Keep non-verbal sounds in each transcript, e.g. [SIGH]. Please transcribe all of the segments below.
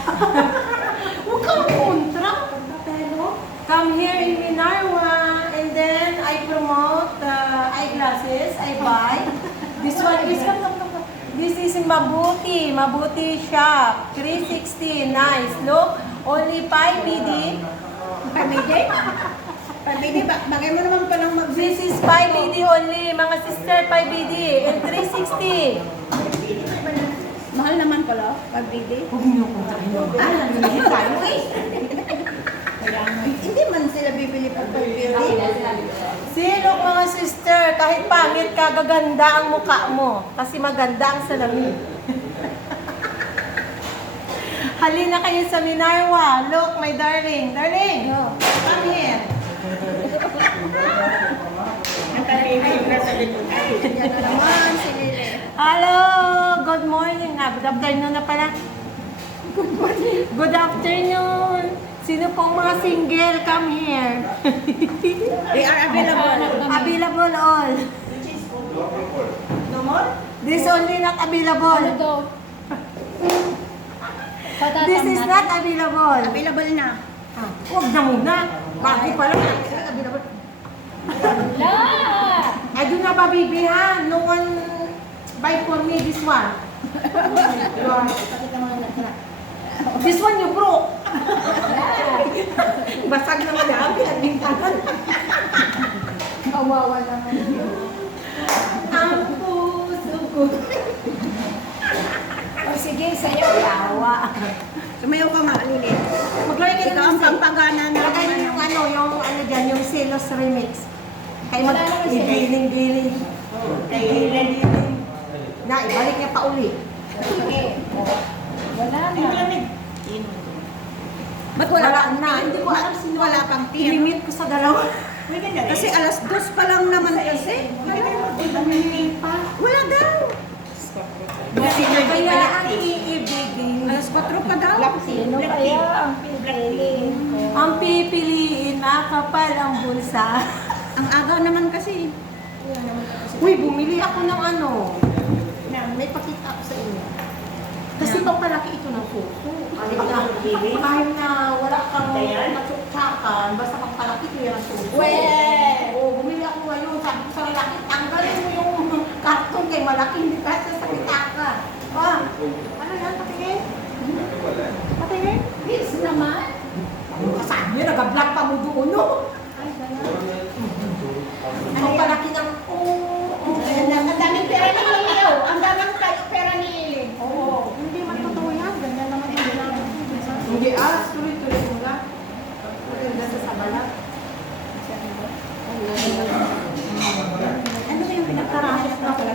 [LAUGHS] Huwag kang kontra. Come here in Minarwa and then I promote the eyeglasses I buy. This one is [LAUGHS] This is Mabuti, Mabuti Shop, 360, nice, look, only 5 BD. Pamigay? Pabili, bagay mo naman palang mag This is 5 BD only, mga sister, 5 BD, and 360. Mahal naman pala, pabili. Huwag niyo kong Ah, nabili tayo eh. Hindi man sila bibili pag pabili. See, look mga sister, kahit pangit ka, gaganda ang mukha mo. Kasi maganda ang salamin. [LAUGHS] Halina kayo sa Minarwa. Look, my darling. Darling, come here. [LAUGHS] Naman, si Lili. Hello, good morning. Ah, good afternoon na pala. Good morning. Good afternoon. Sino pong mga single, come here. They are available. Available all. No more? This only not available. Ano? This is not available. Available na. Ah, Huwag na muna. Bago pa lang. Available. La! I do not babibihan. No one buy for me this one. [LAUGHS] This one you broke. Basag na madami. Ang tanan. Kawawa naman. Ang puso ko. O sige, sa'yo. Yawa. Sumayaw ka nga, Lili. Maglagay ng ang pampagana na. Lagay niyo yung ano, yung ano dyan, yung Celos Remix. Kayo mag naman siya. giling-giling. Giling-giling. Na, ibalik niya pa uli. Wala na. Ba't wala, Wala na. Hindi ko alam sino. Wala pang tea. Limit ko sa dalawa. Kasi alas dos pa lang naman kasi. Wala daw. Kaya ang iibigin. Alas 4 pa daw. Sino kaya ang pipili? Ang pipiliin, makapal ang bulsa. Ang aga naman kasi. Uy, bumili ako ng ano. May pakita ako sa inyo. Kasi papalaki ito ng puso. Kahit na wala kang matsuksakan, basta pagpalaki ito ang puso. Weh! Oo, bumili ako ngayon. Sabi ko sa lalaki, tanggalin mo yung [LAUGHS] karton kay malaki, hindi ka sa sakita ka. Ah, ano yan, patingin? Patingin? Yes naman. Sabi niya, nag-vlog pa mo doon, no? Ang palaki ng... Oo. Ang daming pera ni Lili. oh. Ang daming tayo pera ni Lili. Oo. Hindi man totoo yan. Ganda naman yung ginagawa. Hindi, ah, tuloy-tuloy mo lang. Maganda sa sabala. Ano yung pinagkarasas na pala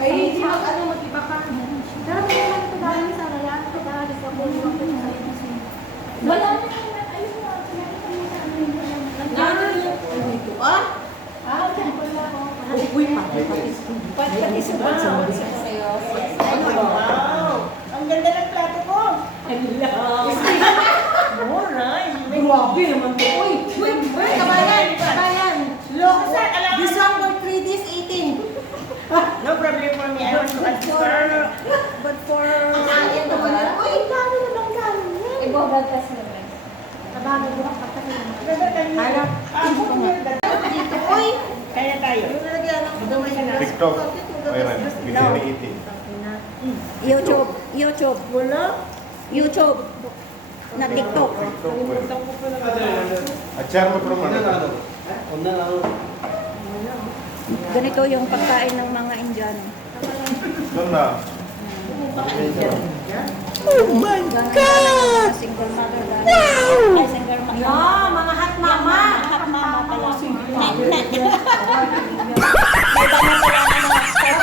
Ay, hindi mag ano, mag-iba ka. Dami naman ito dahil sa raya. Ito dahil sa bulo. Wala na. Ayun na. Ano. Ito, ah. Ah, wala ko. Uy, pati, pati. Pati pati subad sa sa'yo. Wow! Ang ganda ng plato ko. Grabe naman to. Uy, uy, uy, kabayan, kabayan. Look, this one for 3 days eating. No problem for me. I want to for... But for... Ah, naman yan. Uy, dami naman galing yan. Ibobad ka sa labas. Sabagay, burak pa tayo. Ganda kanina. Harap. Dito, uy! Kaya tayo. TikTok. Binili eating. YouTube. YouTube. Wala. YouTube. Na TikTok. Share mo from ano? Ganito yung pagkain ng mga Indiano. Doon na. Oh my God! Single mother ba? Ay, single mother. Yeah, mga hot mama. Hot mama pala. Net, net. May ba na pala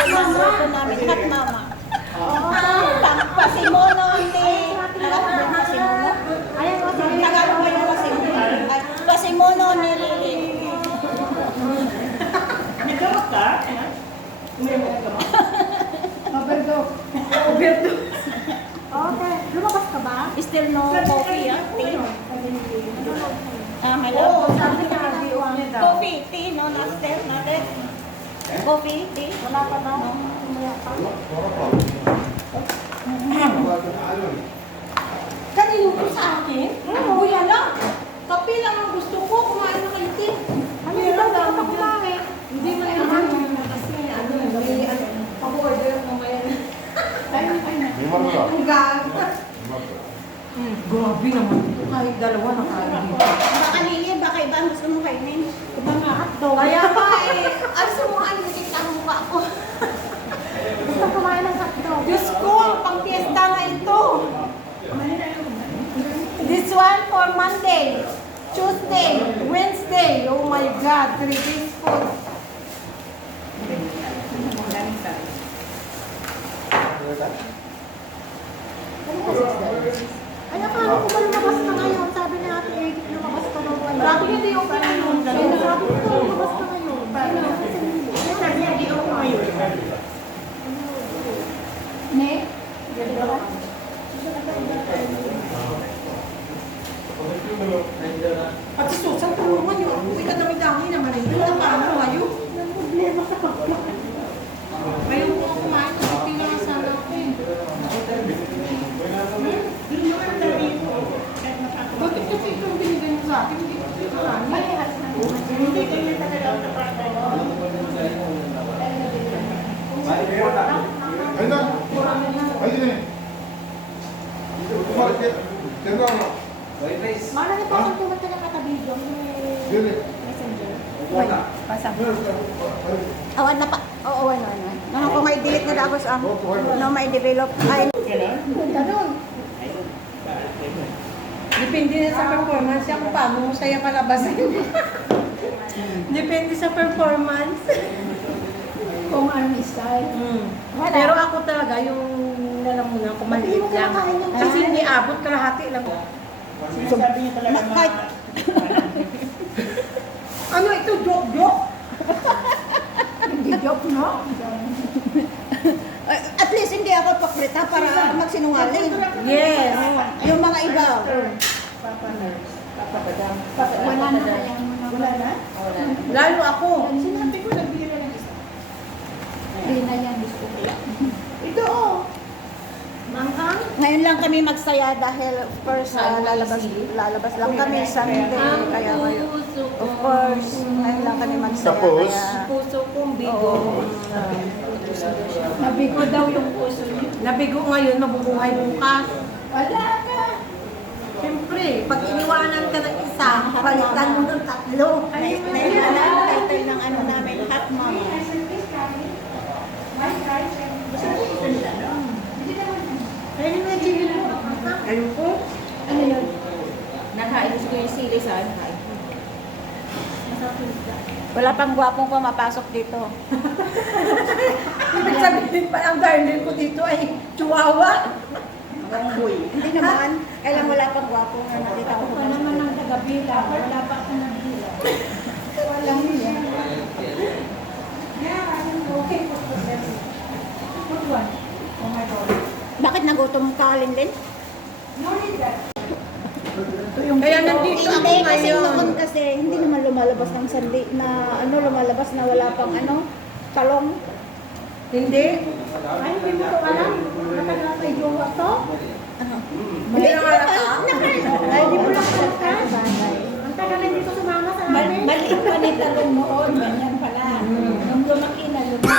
na mga grupo namin, hot mama. Pang pasimono, hindi. Alam mo ba pasimono? Tagalog ba yung pasimono? Ay, Pasimono ni Lili. Nagkamot ka? Okay. Ka ba? Still no coffee, ah? Tea? Ah, may Oo, love. sabi niya, niya daw. Coffee, tea, no? Not it. Coffee, tea. Wala pa daw. Mamaya pa. Kanino po sa akin? Buya lang. Kape lang ang gusto ko. Kumain na kayo, Tin. Ano yung daw? Hindi mo na naman. kami dalawa nakain. Baka Lili, baka iba ang gusto mo kainin. Iba nga hotdog. Kaya pa eh, ano sa mga ano, nakikita ang mukha ko. Gusto kumain ng hotdog. Diyos ko, pang fiesta na ito. This one for Monday, Tuesday, Wednesday. Oh my God, three days food. Ay, akala ko ba lumabas ka ngayon? Sabi ni Ate Edith, lumabas ka daw ngayon. Sabi niya, di okay na yun. Sabi ko, lumabas ka ngayon. Sabi niya, di ako ngayon. Ne? Pati Susan, tulungan niyo. Uy, kadami-dami naman. Hindi na paano kayo. Ang problema sa pagkain. Ayaw ko nga kumain kasi kailangan sana ako eh. Bakit kasi ito ang binigay niyo sa akin? Hindi ko kasi Parehas na. Hindi kayo talaga ang napartner. Ayun na. Ayun na. Kumalit ka. Tenda mo. Mana ni Papa kung ba't ka nakabidyo? Yun eh. Messenger. Pasang. Awan na pa. Oo, awan na. awan na. Ano kung may delete na dagos ang no may develop ay doon. Depende na sa performance yan kung paano mo saya palabasin. [LAUGHS] Depende sa performance. Kung anong style. Mm. Pero ako talaga yung alam mo na, kung maliit lang. Kasi hindi abot kalahati lang. Sinasabi niya talaga kahit- [LAUGHS] Ano ito, joke-joke? Hindi joke, no? At least hindi ako pakrita para magsinungaling. Yes. Yung mga iba. Papa nurse, Papa Badam. Wala na mo na. Wala na? Lalo ako. Sinabi ko, nagbira ng isa. Hindi na yan. gusto ko. Ito oh. Manghang? Ngayon lang kami magsaya dahil of course ah, lalabas lalabas lang kami Sunday kaya ko. Of course, ngayon lang kami magsaya Tapos? Puso kong bigo. Nabigo daw yung puso niyo. Nabigo ngayon, mabubuhay bukas. Wala ka. Siyempre, pag iniwanan ka ng isa, palitan mo ng tatlo. Nay- Nailan ang title ng ano namin, Hot Mama. Ayun na, Jimmy mo. Ayun ko. Ano yun? Nakain ko yung sili sa akin. Wala pang gwapong pumapasok dito. Ibig sabihin pa ang garden ko dito ay chihuahua. Hindi naman, kailang wala pang gwapong na nakita ko. Ako naman ang taga-bila. Wala pa ako ng bila. Walang bila. Okay. Good one. Oh my God. Bakit nagutom ka, Linlin? Kaya nandito ako Hindi, kasi ngayon. noon kasi hindi naman lumalabas ng sandi na ano lumalabas na wala pang ano, talong. Hindi. Ay, hindi mo ko alam. Matagal may jowa to. Hindi na nga naka. Ay, hindi mo lang alam ka. Ang tagal na dito sumama sa amin. Maliit pa ni talong noon, ganyan pala. Nung lumaki na lumaki. [LAUGHS]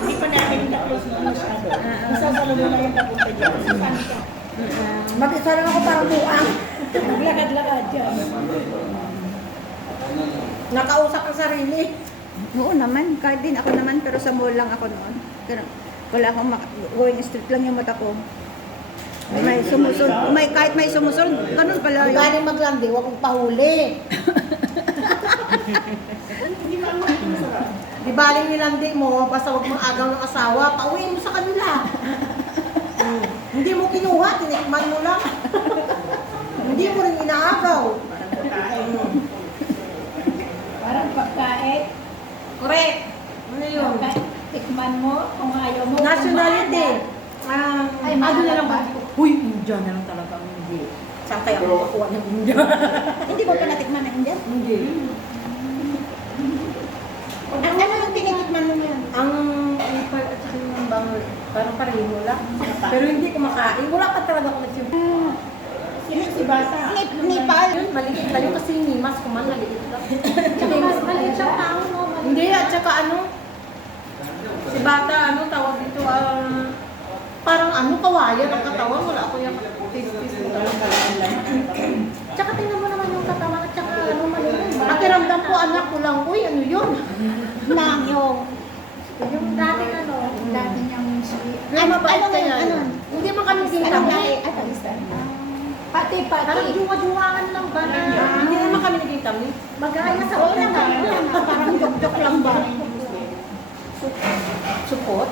Hindi pa namin na-close na masyado. Isasalo mo lang yung papunta dyan. Saan ka? Mag-isa lang ako parang buang. Maglakad-lakad dyan. Nakausap ang sarili. Oo naman, kahit din ako naman, pero sa mall lang ako noon. Pero wala akong mak- going street lang yung mata ko. May sumusunod, may, kahit may sumusunod, ganun pala Ang yun. galing maglandi, huwag kong pahuli. Di baling nilandi mo, basta huwag mong agaw ng asawa, pauwiin mo sa kanila. Hindi mo kinuha, tinikman mo lang. Hindi mo rin inaagaw. Parang pagkain. Correct. Ano yun? Pagkain. Tikman mo kung ayaw mo. Nationality. Ah, Ay, ano na lang ba? Huy, India na lang talaga. Hindi. Saan kaya ako makuha ng India? Hindi ko pa natikman na hindi. Hindi. Ang ano yung tinitikman mo yan? Ang ipal at saka yung bangal, parang pareho lang. Pero hindi kumakain. Wala pa talaga ako nagsimpa. Sino si Bata? Nip, nipal. Yun, maliit yun kasi yung nimas ko man, maliit lang. Tsaka mas maliit siyang tao, no? Maliit. Hindi, at saka ano, si bata, ano, tawag dito, um, parang ano, kawayan ang katawan. Wala ako yung tis-tis. Tsaka tingnan mo naman yung katawan at tsaka ano malulong. Pakiramdam ko anak ko lang, uy ano yun? [LAUGHS] Nang yung... Yung dating ano, Dati niyang Ay, mabait ano kaya ano? yun. Hindi mo kami Anong ginagawa. dati? Ay, palista. Pati, pati. Parang juwa-juwaan lang ba na? Hindi naman kami naging kami. Mag-aaya sa una naman, na. Parang jok-jok lang ba? Support?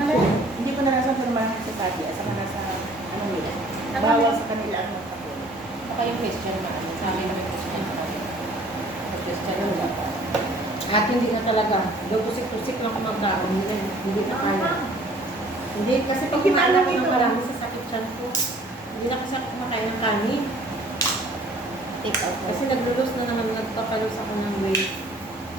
Ano, hindi ko na nasa formahan sa Sadia, saka nasa ano nila. Bawal sa kanila ang magkapon. Baka yung question na ano, sabi na may question na. May question na wala. At hindi na talaga. Daw tusik-tusik lang kumagkaroon nila. Hindi na kaya. Hindi, kasi pag kumain ako ng marami sa sakit siya ko. Hindi na kasi ako kumakain ng kanin. Take out. Kasi naglulus na naman, nagpapalus ako ng weight.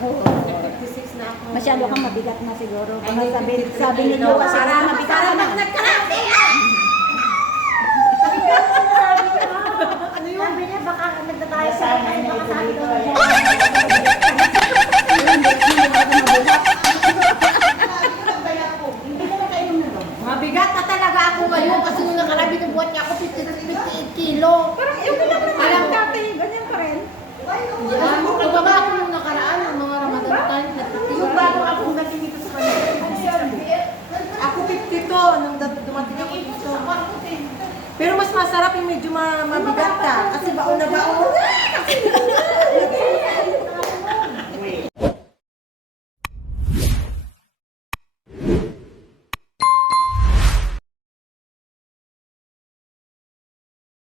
Oo. Nag-56 na ako. Masyado kang mabigat na siguro. Ay, Baka sabi, 53 sabi ni kilo. Jowa siguro Para mabigat para na. mag nagkarate! Ano yun? Sabi niya, baka nagtatayo sa Sana akin. niya Baka sabi ituloy ko, ko yan. hindi ka nakainom na doon. Mabigat na talaga ako ngayon kasi nung nakaraan binubuhat niya ako 58 kilo. Parang yun lang naman Alam ko. dati. Ganyan pa rin. Yan, nababa ako nung nakaraan ng mga Ramadan time. Yung bago akong dating dito sa kanila. Ako 52 nung dat- dumating ako dito. Pero mas masarap yung medyo ma- mabigat ka. Kasi baon na baon.